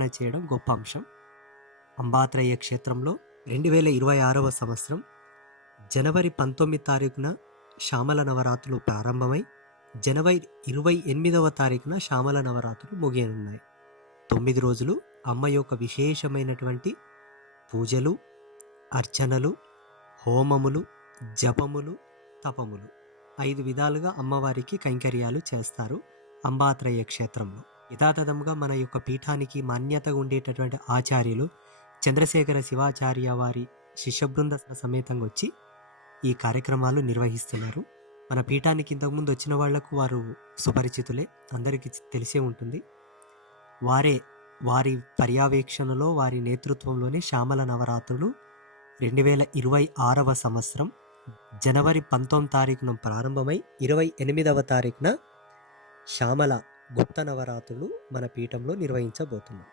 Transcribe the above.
అలంకరణ చేయడం గొప్ప అంశం. అంబాత్రయ్య క్షేత్రంలో 2026వ సంవత్సరం జనవరి 19 తారీఖున శ్యామల నవరాత్రులు ప్రారంభమై జనవరి 28వ తారీఖున శ్యామల నవరాత్రులు ముగియనున్నాయి. 9 రోజులు అమ్మ యొక్క విశేషమైనటువంటి పూజలు, అర్చనలు, హోమములు, జపములు, తపములు 5 విధాలుగా అమ్మవారికి కైంకర్యాలు చేస్తారు అంబాత్రయ్య క్షేత్రంలో. యథాతథంగా మన యొక్క పీఠానికి మాన్యతగా ఉండేటటువంటి ఆచార్యులు చంద్రశేఖర శివాచార్య వారి శిష్యబృంద సమేతంగా వచ్చి ఈ కార్యక్రమాలు నిర్వహిస్తున్నారు. మన పీఠానికి ఇంతకుముందు వచ్చిన వాళ్లకు వారు సుపరిచితులే, అందరికీ తెలిసే ఉంటుంది. వారి పర్యవేక్షణలో, వారి నేతృత్వంలోనే శ్యామల నవరాత్రులు 2026వ సంవత్సరం జనవరి 19 తారీఖున ప్రారంభమై 28వ తారీఖున శ్యామల గుప్త నవరాత్రులు మన పీఠంలో నిర్వహించబోతున్నాం.